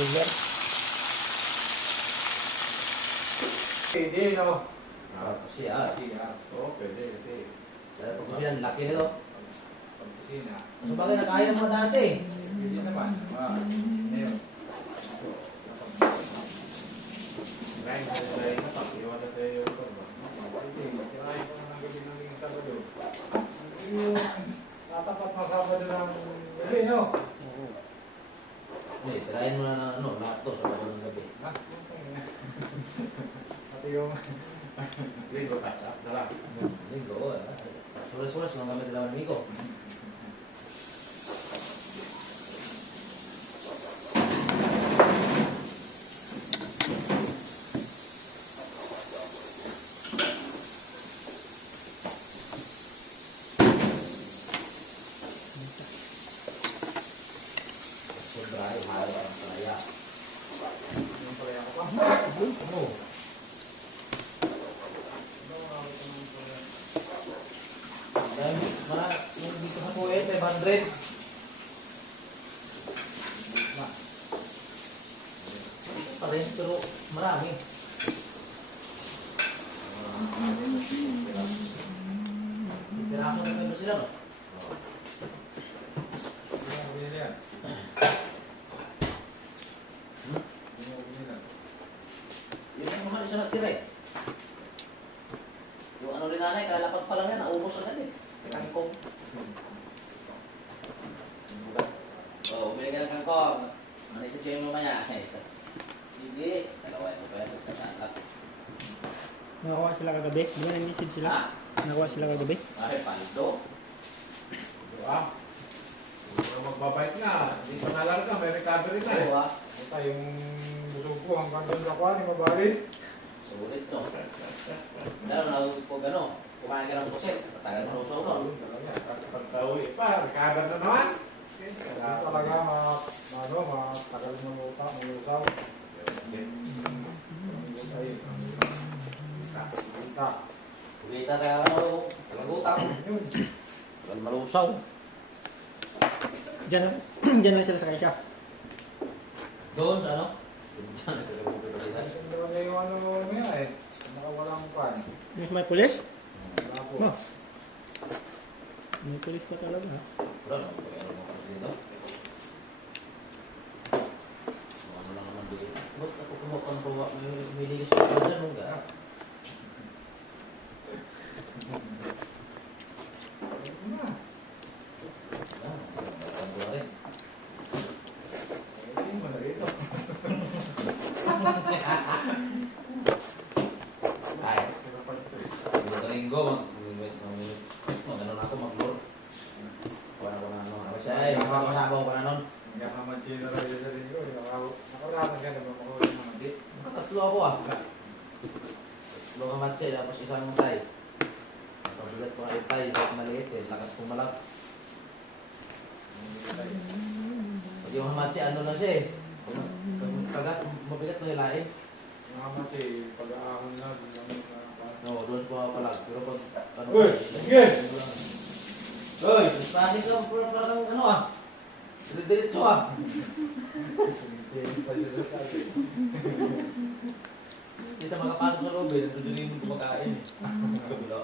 River. Pwede, no? Siya. Oo, pwede. Kaya pagkusinan, laki nito. Pagkusina. So bagay na kaya mo dati. Pwede naman. Ngayon. Grind na tayo na pag iwan na tayo yung korba. Pwede, kirahin ko na ng gabi ng Sabado. Yung tatapat na Sabado ng gabi, no? Hindi, tirahin mo na lahat to sa bagay ng gabi. Pati yung linggo catch up na lang. Linggo, sulas-sulas lang kami dalawa ng Miko. Sobra, halo ang saya. Yung pala ako pa. Oo. Dahil yung dito sa Kuwait, 500. Pa rin, pero marami. Piraso na kayo sila, no? Yun yung mahal isa natira eh. Yung ano rin nanay, kalalapat pa lang yan, naubos agad eh. Kangkong. Oh, bumili ka ng kangkong. Ano isip siya yung mamaya? Sige, dalawa ito pa yan sa tatak. Nakakuha sila kagabi. Di ba nag-message sila? Ha? Nakakuha sila kagabi. Ay, paldo. Diba? Kung magbabait na, hindi pa nalarga, may recovery na eh. Oo ah. Ito yung busog ko, hanggang doon sa kuha, ni mabalik. Sulit no. Lalo na po gano'n. Kumain ka ng pusit. Matagal mo usaw mo. Pagka-uwi pa, recover na naman. Kaya talaga, matagal mo utang, usaw. Kita tayo ano, talagutang. Walang malusaw. Diyan, diyan lang sila sa kaisya. Doon sa ano? Doon sa Hindi naman yung ano niya eh. Nakawalang pan. Mas may pulis? Wala po. Ma. May pulis pa talaga ha. Wala naman po yan mo kasi dito. Ano lang naman dito. Ba't ako kumuha may humiligis ko dyan mong ga? Hindi mo na rito. Ay, mga linggo, mag-ano na ako, mag-lure. Wala ko na ano. Kasi ay, masasabaw ko na nun. Hindi ka naman chino na rin sa rin ko. Nakaratan ka na ba makahuli ng mga di? Tatlo ako ah. Tatlo ka matse, tapos isang tay. Pagbigat ko na yung tay, kahit maliit eh, lakas pumalak. Pag yung matse, ano na siya eh. Pagkat, mabigat na yung lain. Mga mati, pag-aahon na, doon namin No, doon ko palag. Pero pag, ano Uy, sige! Uy, plastic lang, parang ano ah. Diretso ah. Hindi sa makapasok sa loob eh, nandun yung kumakain eh. Kabila.